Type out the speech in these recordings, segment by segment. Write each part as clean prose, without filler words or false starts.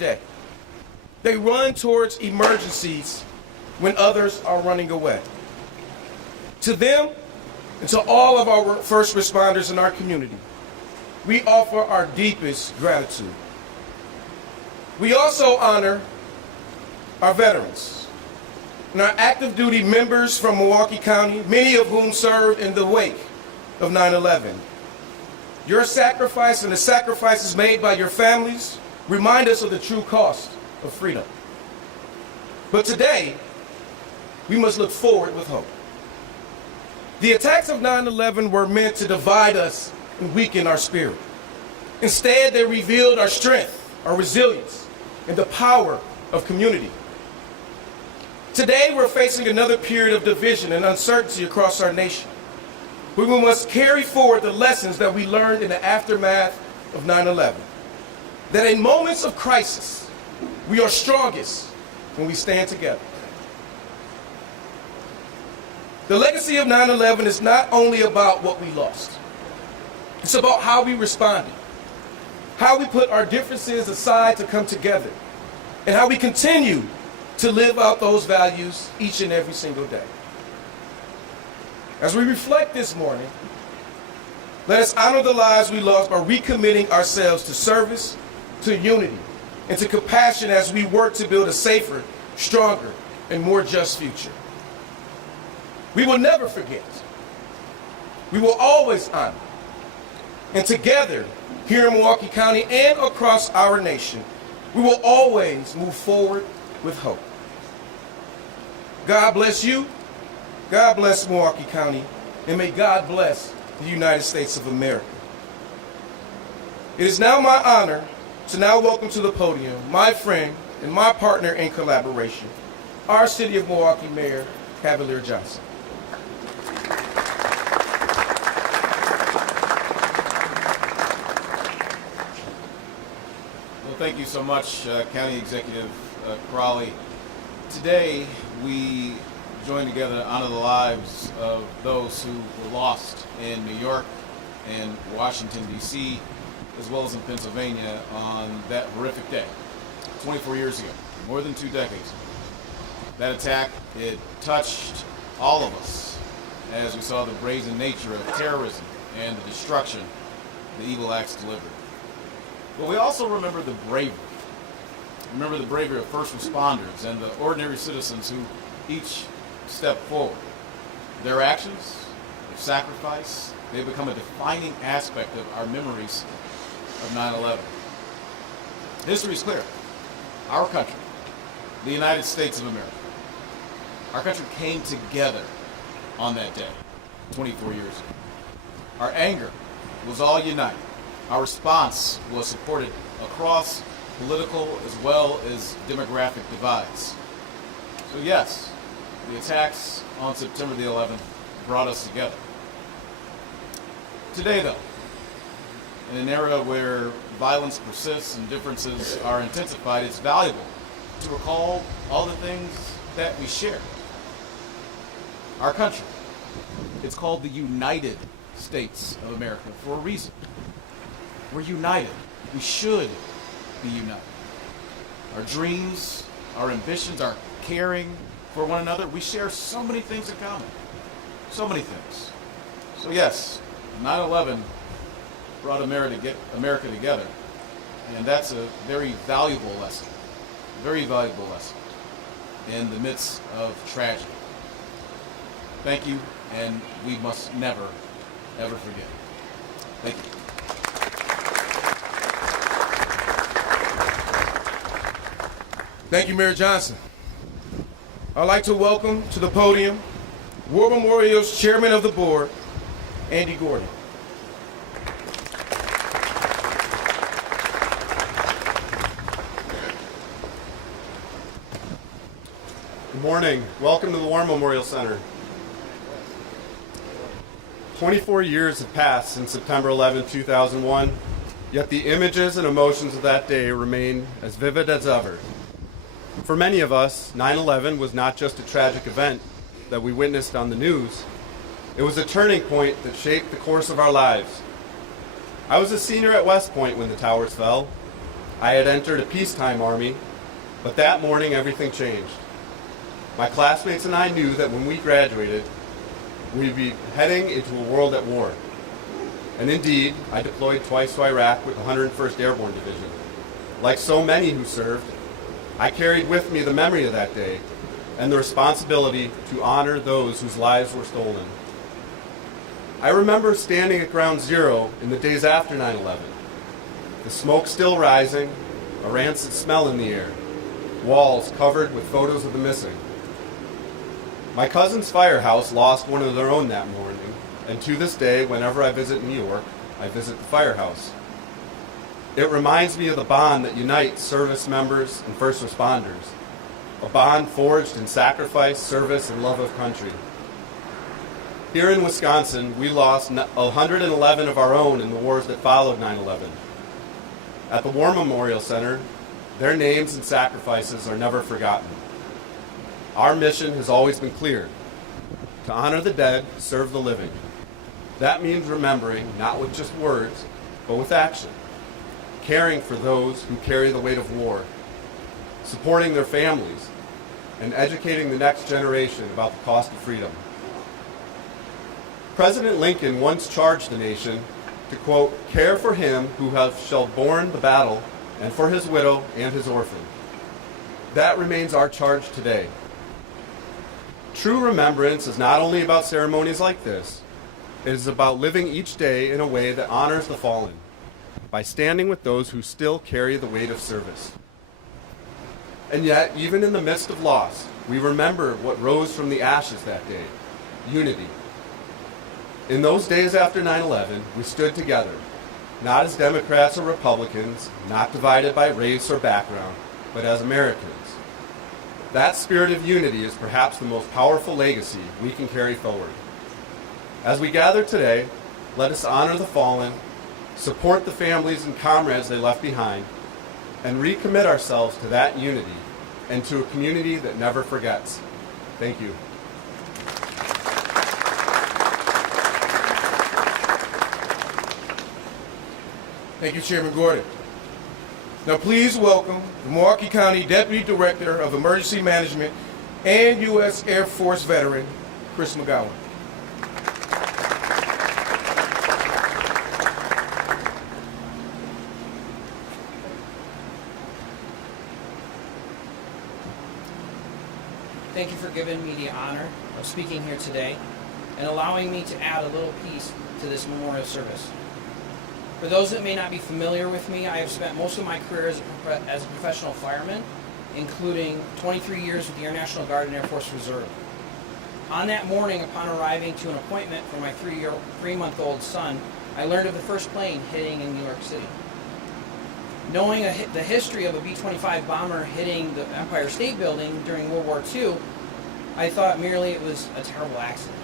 day. They run towards emergencies when others are running away. To them, and to all of our first responders in our community, we offer our deepest gratitude. We also honor our veterans and our active duty members from Milwaukee County, many of whom served in the wake of 9/11. Your sacrifice and the sacrifices made by your families remind us of the true cost of freedom. But today, we must look forward with hope. The attacks of 9/11 were meant to divide us and weaken our spirit. Instead, they revealed our strength, our resilience, and the power of community. Today, we're facing another period of division and uncertainty across our nation. But we must carry forward the lessons that we learned in the aftermath of 9/11. That in moments of crisis, we are strongest when we stand together. The legacy of 9/11 is not only about what we lost. It's about how we responded, how we put our differences aside to come together, and how we continue to live out those values each and every single day. As we reflect this morning, let us honor the lives we lost by recommitting ourselves to service, to unity, and to compassion as we work to build a safer, stronger, and more just future. We will never forget. We will always honor. And together, here in Milwaukee County and across our nation, we will always move forward with hope. God bless you. God bless Milwaukee County. And may God bless the United States of America. It is now my honor to now welcome to the podium my friend and my partner in collaboration, our City of Milwaukee Mayor, Cavalier Johnson. Well, thank you so much, County Executive Crawley. Today, we join together to honor the lives of those who were lost in New York and Washington, D.C., as well as in Pennsylvania on that horrific day, 24 years ago, more than 2 decades. That attack, it touched all of us as we saw the brazen nature of terrorism and the destruction the evil acts delivered. But we also remember the bravery. Remember the bravery of first responders and the ordinary citizens who each stepped forward. Their actions, their sacrifice, they become a defining aspect of our memories of 9/11. History is clear. Our country, the United States of America, our country came together on that day, 24 years ago. Our anger was all united. Our response was supported across political as well as demographic divides. So yes, the attacks on September the 11th brought us together. Today though, in an era where violence persists and differences are intensified, it's valuable to recall all the things that we share. Our country, it's called the United States of America for a reason. We're united. We should be united. Our dreams, our ambitions, our caring for one another, we share so many things in common. So many things. So yes, 9/11 brought America together. And that's a very valuable lesson. Very valuable lesson in the midst of tragedy. Thank you, and we must never, ever forget. Thank you. Thank you, Mayor Johnson. I'd like to welcome to the podium War Memorial's Chairman of the Board, Andy Gordon. Good morning. Welcome to the War Memorial Center. 24 years have passed since September 11, 2001, yet the images and emotions of that day remain as vivid as ever. For many of us, 9/11 was not just a tragic event that we witnessed on the news. It was a turning point that shaped the course of our lives. I was a senior at West Point when the towers fell. I had entered a peacetime army, but that morning everything changed. My classmates and I knew that when we graduated, we'd be heading into a world at war. And indeed, I deployed twice to Iraq with the 101st Airborne Division. Like so many who served, I carried with me the memory of that day and the responsibility to honor those whose lives were stolen. I remember standing at Ground Zero in the days after 9/11. The smoke still rising, a rancid smell in the air, walls covered with photos of the missing. My cousin's firehouse lost one of their own that morning, and to this day, whenever I visit New York, I visit the firehouse. It reminds me of the bond that unites service members and first responders, a bond forged in sacrifice, service, and love of country. Here in Wisconsin, we lost 111 of our own in the wars that followed 9/11. At the War Memorial Center, their names and sacrifices are never forgotten. Our mission has always been clear: to honor the dead, serve the living. That means remembering, not with just words, but with action. Caring for those who carry the weight of war, supporting their families, and educating the next generation about the cost of freedom. President Lincoln once charged the nation to, quote, care for him who shall borne the battle, and for his widow and his orphan. That remains our charge today. True remembrance is not only about ceremonies like this, it is about living each day in a way that honors the fallen, by standing with those who still carry the weight of service. And yet, even in the midst of loss, we remember what rose from the ashes that day: unity. In those days after 9/11, we stood together, not as Democrats or Republicans, not divided by race or background, but as Americans. That spirit of unity is perhaps the most powerful legacy we can carry forward. As we gather today, let us honor the fallen, support the families and comrades they left behind, and recommit ourselves to that unity and to a community that never forgets. Thank you. Thank you, Chairman Gordon. Now please welcome the Milwaukee County Deputy Director of Emergency Management and U.S. Air Force veteran, Chris McGowan. Thank you for giving me the honor of speaking here today and allowing me to add a little piece to this memorial service. For those that may not be familiar with me, I have spent most of my career as a professional fireman, including 23 years with the Air National Guard and Air Force Reserve. On that morning, upon arriving to an appointment for my 3-month-old son, I learned of the first plane hitting in New York City. Knowing the history of a B-25 bomber hitting the Empire State Building during World War II, I thought merely it was a terrible accident.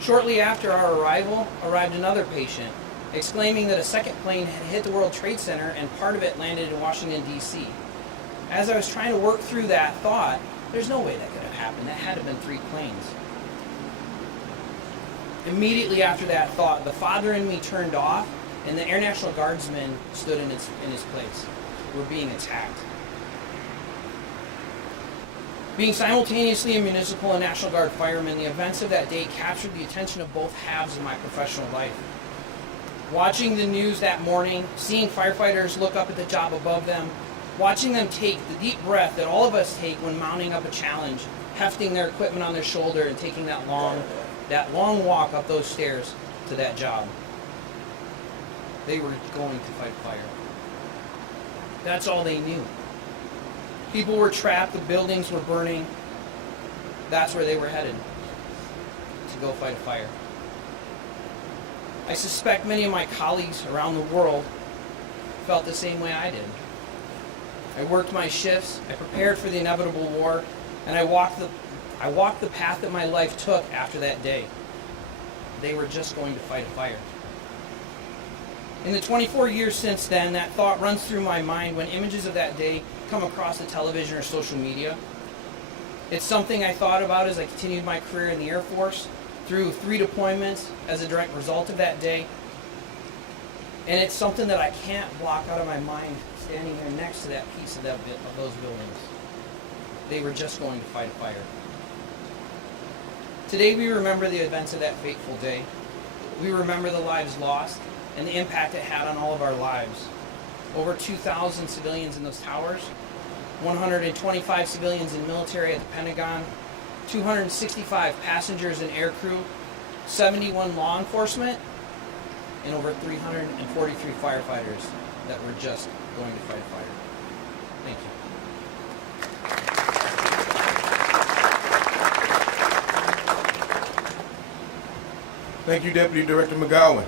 Shortly after our arrival, arrived another patient, exclaiming that a second plane had hit the World Trade Center and part of it landed in Washington, D.C. As I was trying to work through that thought, there's no way that could have happened. That had to have been 3 planes. Immediately after that thought, the father in me turned off, and the Air National Guardsmen stood in his place. We're being attacked. Being simultaneously a municipal and National Guard fireman, the events of that day captured the attention of both halves of my professional life. Watching the news that morning, seeing firefighters look up at the job above them, watching them take the deep breath that all of us take when mounting up a challenge, hefting their equipment on their shoulder and taking that long walk up those stairs to that job. They were going to fight fire. That's all they knew. People were trapped, the buildings were burning. That's where they were headed, to go fight a fire. I suspect many of my colleagues around the world felt the same way I did. I worked my shifts, I prepared for the inevitable war, and I walked the path that my life took after that day. They were just going to fight a fire. In the 24 years since then, that thought runs through my mind when images of that day come across the television or social media. It's something I thought about as I continued my career in the Air Force through 3 deployments as a direct result of that day. And it's something that I can't block out of my mind standing here next to that piece of those buildings. They were just going to fight a fire. Today we remember the events of that fateful day. We remember the lives lost and the impact it had on all of our lives. Over 2,000 civilians in those towers, 125 civilians in military at the Pentagon, 265 passengers and aircrew, 71 law enforcement, and over 343 firefighters that were just going to fight a fire. Thank you. Thank you, Deputy Director McGowan.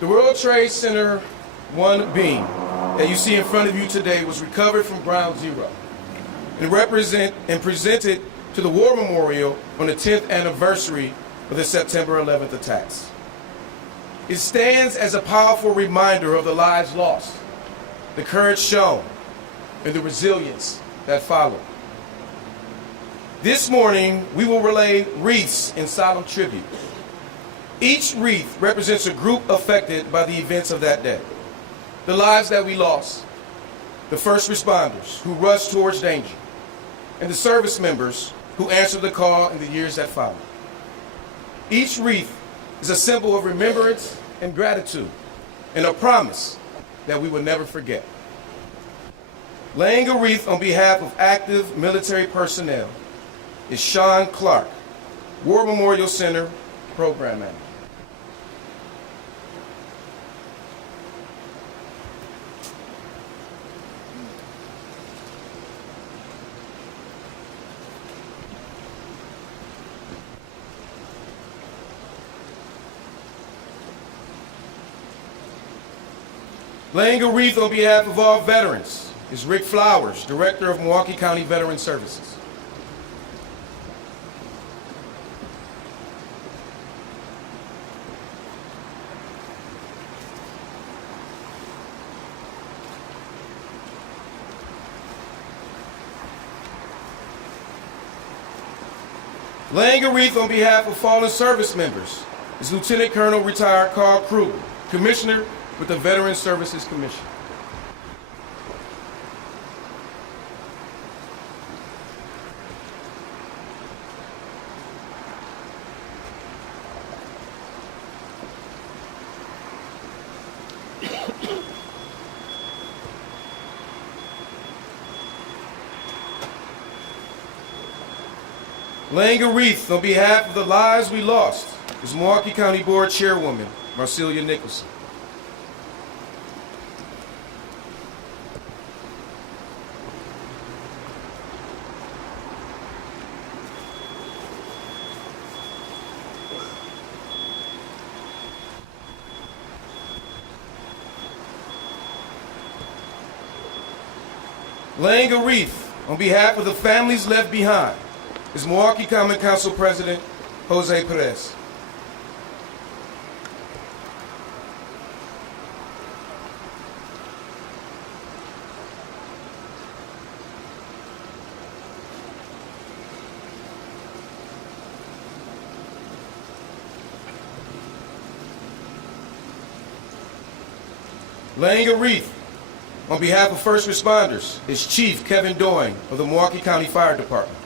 The World Trade Center 1 beam that you see in front of you today was recovered from Ground Zero and presented to the War Memorial on the 10th anniversary of the September 11th attacks. It stands as a powerful reminder of the lives lost, the courage shown, and the resilience that followed. This morning, we will relay wreaths in solemn tribute. Each wreath represents a group affected by the events of that day. The lives that we lost, the first responders who rushed towards danger, and the service members who answered the call in the years that followed. Each wreath is a symbol of remembrance and gratitude, and a promise that we will never forget. Laying a wreath on behalf of active military personnel is Sean Clark, War Memorial Center Program Manager. Laying a wreath on behalf of all veterans is Rick Flowers, Director of Milwaukee County Veteran Services. Laying a wreath on behalf of fallen service members is Lieutenant Colonel retired Carl Kruger, Commissioner with the Veteran Services Commission. Laying a wreath on behalf of the lives we lost is Milwaukee County Board Chairwoman Marcelia Nicholson. Laying a wreath on behalf of the families left behind is Milwaukee Common Council President Jose Perez. Laying a wreath on behalf of first responders is Chief Kevin Doyne of the Milwaukee County Fire Department.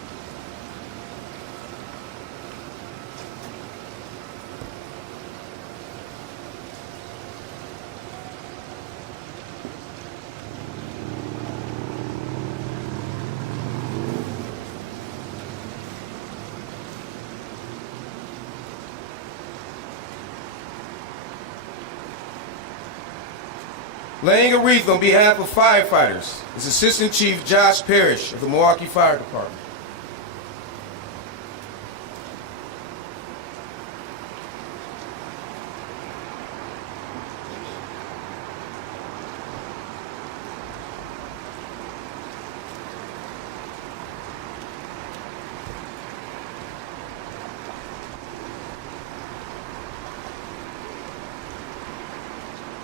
Laying a wreath on behalf of firefighters is Assistant Chief Josh Parrish of the Milwaukee Fire Department.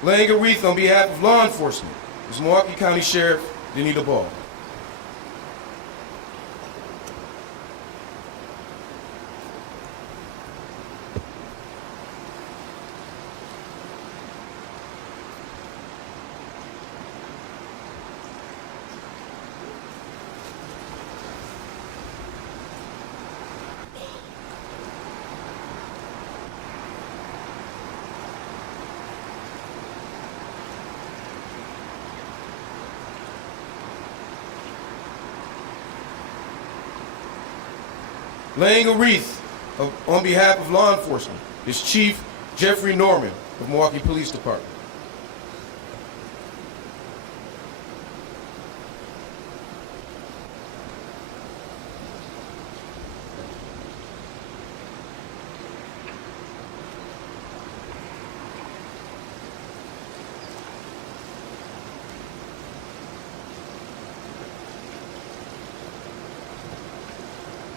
Laying a wreath on behalf of law enforcement is Milwaukee County Sheriff Denita Ball. Laying a wreath on behalf of law enforcement is Chief Jeffrey Norman of Milwaukee Police Department.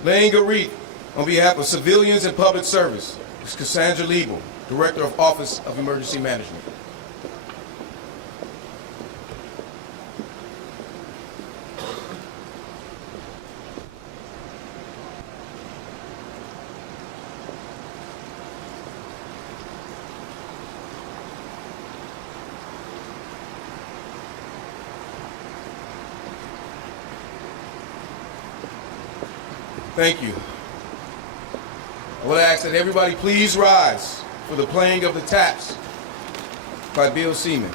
Laying a wreath on behalf of civilians in public service is Cassandra Liebel, Director of Office of Emergency Management. Thank you. I would ask that everybody please rise for the playing of the taps by Bill Seaman.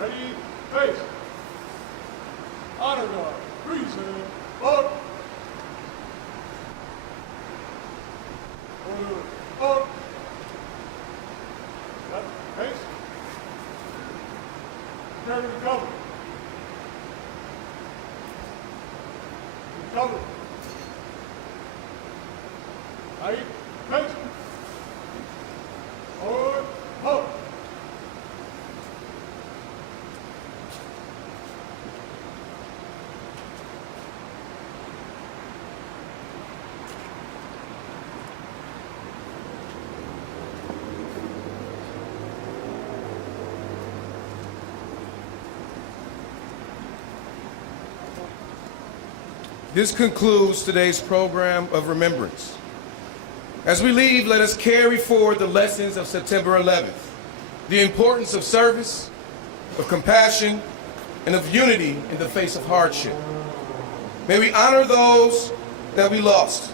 Ready, face. Honor guard, freeze, up. Order, up. Left, face. Prepare to recover. Recover. Right, face. Forward, up. This concludes today's program of remembrance. As we leave, let us carry forward the lessons of September 11th, the importance of service, of compassion, and of unity in the face of hardship. May we honor those that we lost,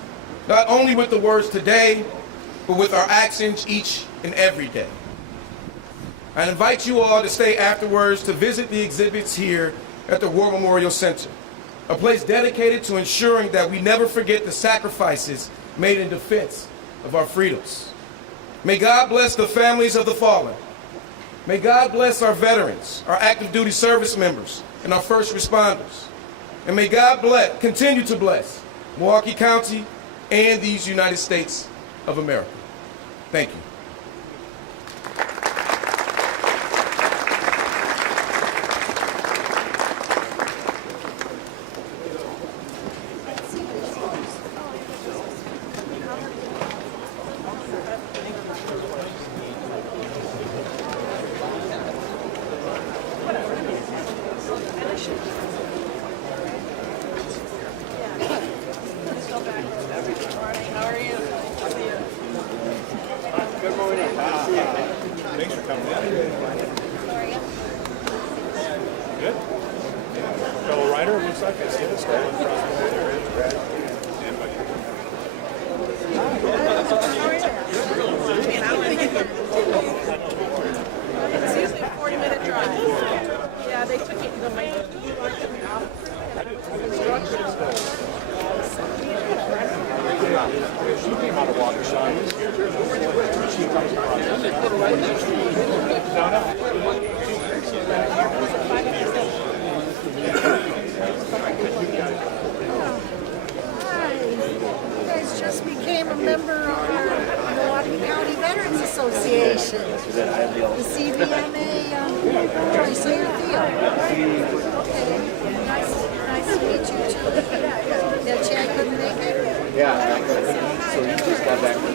not only with the words today, but with our actions each and every day. I invite you all to stay afterwards to visit the exhibits here at the War Memorial Center, a place dedicated to ensuring that we never forget the sacrifices made in defense of our freedoms. May God bless the families of the fallen. May God bless our veterans, our active duty service members, and our first responders. And may God continue to bless Milwaukee County and these United States of America. Thank you. Thanks for coming in. Good. Fellow rider, looks like I see this guy across the It's usually a 40-minute drive. Yeah, they took it to my She came out of Waukesha. She comes Hi. You guys just became a member of our Milwaukee County Veterans Association. The CVMA Joyce Field. Okay. Nice to meet you too. Yeah, Chad couldn't make it? Yeah, so you just got back from